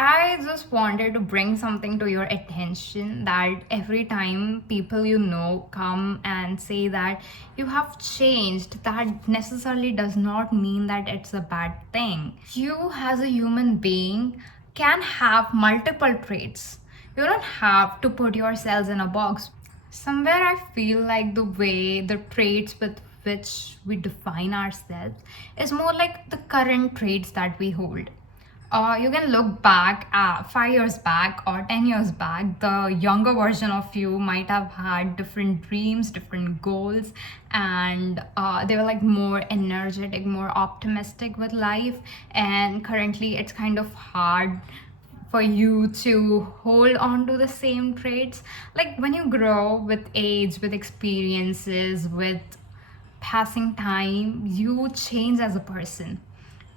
I just wanted to bring something to your attention that every time people come and say that you have changed, that necessarily does not mean that it's a bad thing. You, as a human being, can have multiple traits. You don't have to put yourselves in a box. Somewhere I feel like the traits with which we define ourselves is more like the current traits that we hold. You can look back 5 years back or 10 years back. The younger version of you might have had different dreams, different goals, and they were like more energetic, more optimistic with life. And currently, it's kind of hard for you to hold on to the same traits. Like when you grow with age, with experiences, with passing time, you change as a person.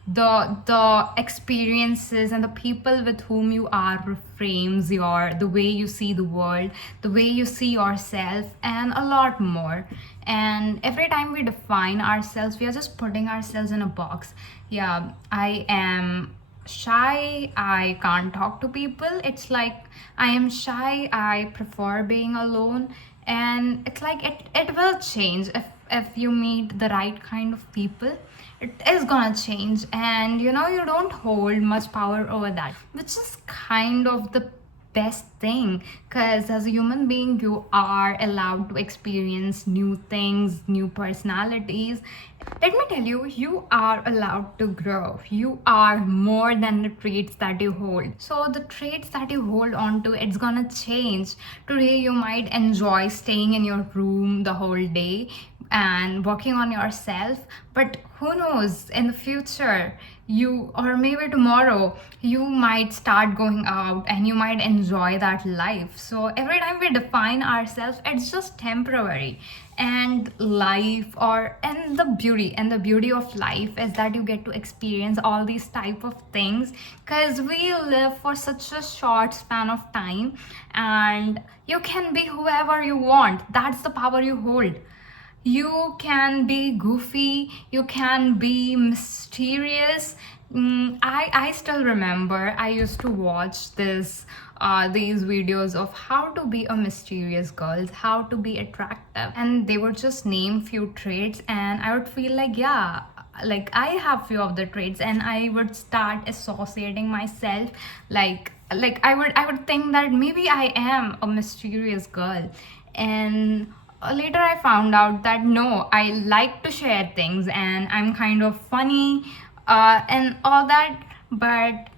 The experiences and the people with whom you are reframes the way you see the world, the way you see yourself, and a lot more. And every time we define ourselves, we are just putting ourselves in a box. Yeah, I am shy, I can't talk to people. It's like I am shy, I prefer being alone. And it's like it will change if you meet the right kind of people. It is gonna change, and you don't hold much power over that, which is kind of the best thing, because as a human being you are allowed to experience new things, new personalities. Let me tell you, you are allowed to grow. You are more than the traits that you hold. So the traits that you hold on to, it's gonna change. Today you might enjoy staying in your room the whole day and working on yourself, but who knows, in the future, or maybe tomorrow, you might start going out and you might enjoy that life. So every time we define ourselves, it's just temporary. And the beauty of life is that you get to experience all these type of things, because we live for such a short span of time, and you can be whoever you want. That's the power you hold. You can be goofy, you can be mysterious. I still remember I used to watch these videos of how to be a mysterious girl, how to be attractive, and they would just name few traits, and I would feel like, yeah, like I have few of the traits, and I would start associating myself like I would think that maybe I am a mysterious girl. And later I found out that no, I like to share things and I'm kind of funny, and all that. But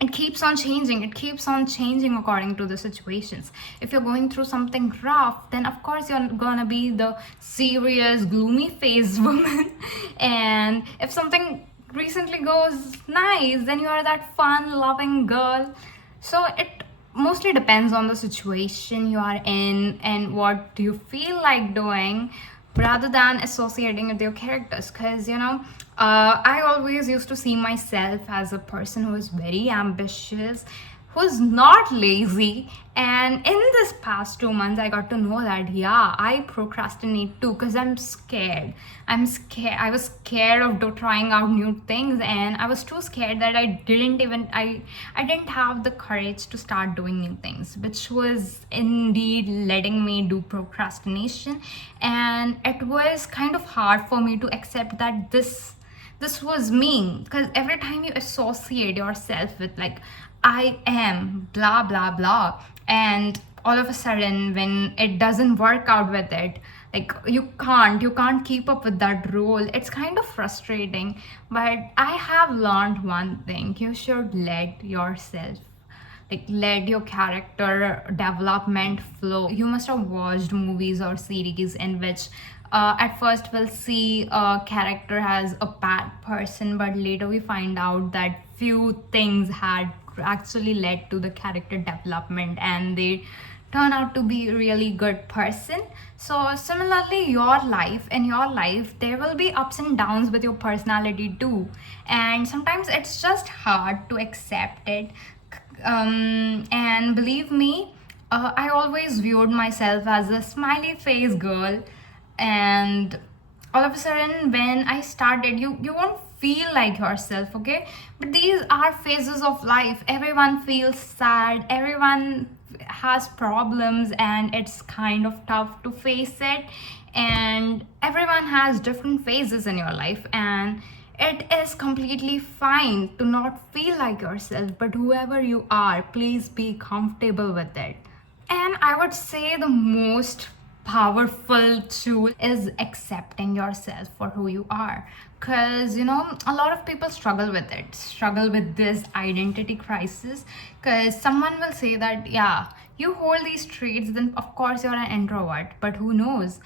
it keeps on changing. It keeps on changing according to the situations. If you're going through something rough, then of course you're gonna be the serious, gloomy faced woman. And if something recently goes nice, then you are that fun loving girl. So it mostly depends on the situation you are in and what do you feel like doing, rather than associating with your characters. Because I always used to see myself as a person who is very ambitious, who's not lazy. And in this past 2 months, I got to know that, yeah, I procrastinate too, because I was scared of trying out new things, and I was too scared that I didn't have the courage to start doing new things, which was indeed letting me do procrastination. And it was kind of hard for me to accept that this was me, because every time you associate yourself with, like, I am blah blah blah, and all of a sudden when it doesn't work out with it, like you can't keep up with that role, it's kind of frustrating. But I have learned one thing: you should let your character development flow. You must have watched movies or series in which at first we'll see a character as a bad person, but later we find out that few things had actually led to the character development and they turn out to be a really good person. So similarly, in your life there will be ups and downs with your personality too, and sometimes it's just hard to accept it. And believe me, I always viewed myself as a smiley face girl, and all of a sudden when I started, you won't feel like yourself, okay? But these are phases of life. Everyone feels sad, everyone has problems, and it's kind of tough to face it. And everyone has different phases in your life, and it is completely fine to not feel like yourself. But whoever you are, please be comfortable with it. And I would say the most powerful tool is accepting yourself for who you are. Because, a lot of people struggle with it, struggle with this identity crisis. Because someone will say that, yeah, you hold these traits, then of course you're an introvert. But who knows?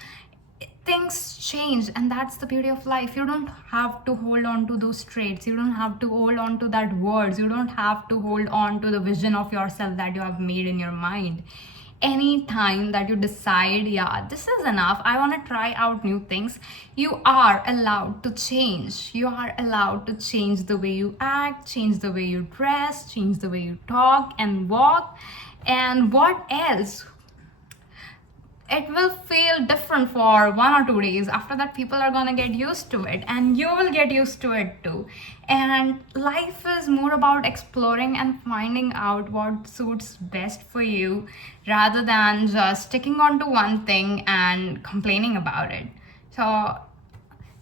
Things change, and that's the beauty of life. You don't have to hold on to those traits, you don't have to hold on to that words, you don't have to hold on to the vision of yourself that you have made in your mind. Anytime that you decide, yeah, this is enough, I want to try out new things, you are allowed to change. You are allowed to change the way you act, change the way you dress, change the way you talk and walk. And what else? It will feel different for 1 or 2 days. After that, people are gonna get used to it, and you will get used to it too. And life is more about exploring and finding out what suits best for you, rather than just sticking on to one thing and complaining about it. So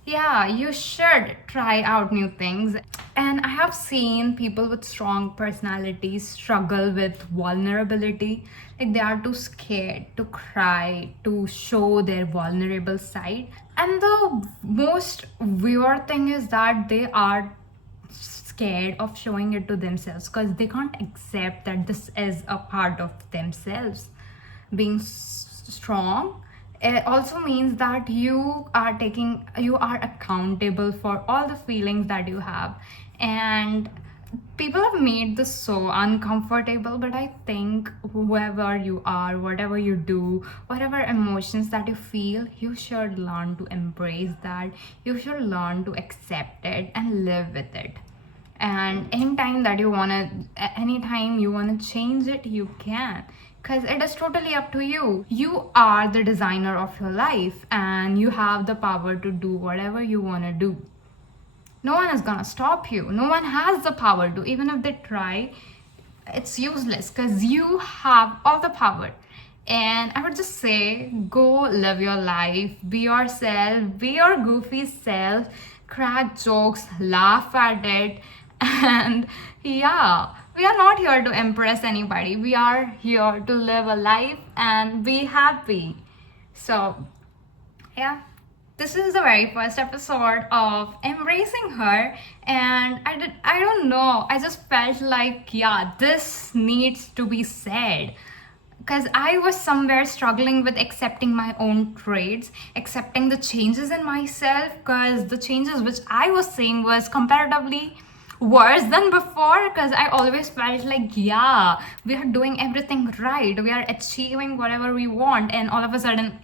yeah, you should try out new things. And I have seen people with strong personalities struggle with vulnerability. Like, they are too scared to cry, to show their vulnerable side. And the most weird thing is that they are scared of showing it to themselves, because they can't accept that this is a part of themselves. Being strong, it also means that you are accountable for all the feelings that you have. And people have made this so uncomfortable, but I think whoever you are, whatever you do, whatever emotions that you feel, you should learn to embrace that. You should learn to accept it and live with it. And anytime you want to change it, you can, because it is totally up to you. You are the designer of your life, and you have the power to do whatever you want to do. No one is gonna stop you. No one has the power to. Even if they try, it's useless, because you have all the power. And I would just say, go live your life, be yourself, be your goofy self, crack jokes, laugh at it. And yeah, we are not here to impress anybody. We are here to live a life and be happy. So yeah, this is the very first episode of Embracing Her, and I don't know, I just felt like, yeah, this needs to be said, because I was somewhere struggling with accepting my own traits, accepting the changes in myself, because the changes which I was seeing was comparatively worse than before. Because I always felt like, yeah, we are doing everything right, we are achieving whatever we want, and all of a sudden,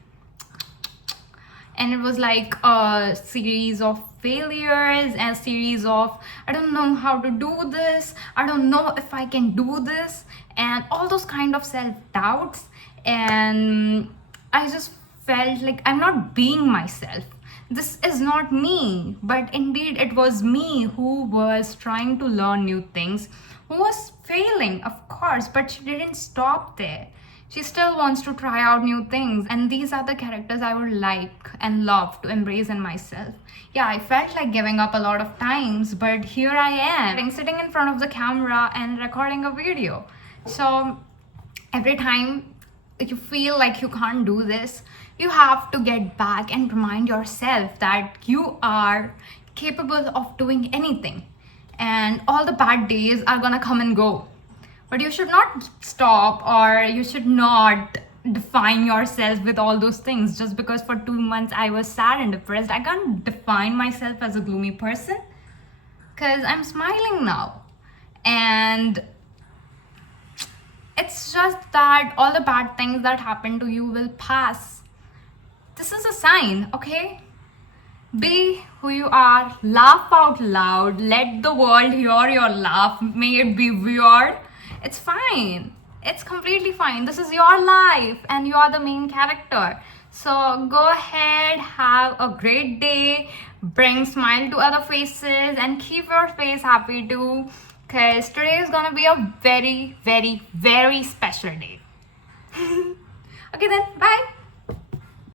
and it was like a series of failures and a series of, I don't know how to do this, I don't know if I can do this, and all those kind of self-doubts. And I just felt like I'm not being myself. This is not me. But indeed, it was me who was trying to learn new things, who was failing, of course, but she didn't stop there. She still wants to try out new things, and these are the characters I would like and love to embrace in myself. Yeah, I felt like giving up a lot of times, but here I am, sitting in front of the camera and recording a video. So every time you feel like you can't do this, you have to get back and remind yourself that you are capable of doing anything. And all the bad days are gonna come and go. But you should not stop, or you should not define yourself with all those things. Just because for 2 months I was sad and depressed, I can't define myself as a gloomy person, because I'm smiling now. And it's just that all the bad things that happen to you will pass. This is a sign, okay? Be who you are, laugh out loud, let the world hear your laugh, may it be weird. It's fine. It's completely fine. This is your life and you are the main character. So go ahead, have a great day, bring smile to other faces, and keep your face happy too, because today is gonna be a very, very, very special day. Okay then, bye.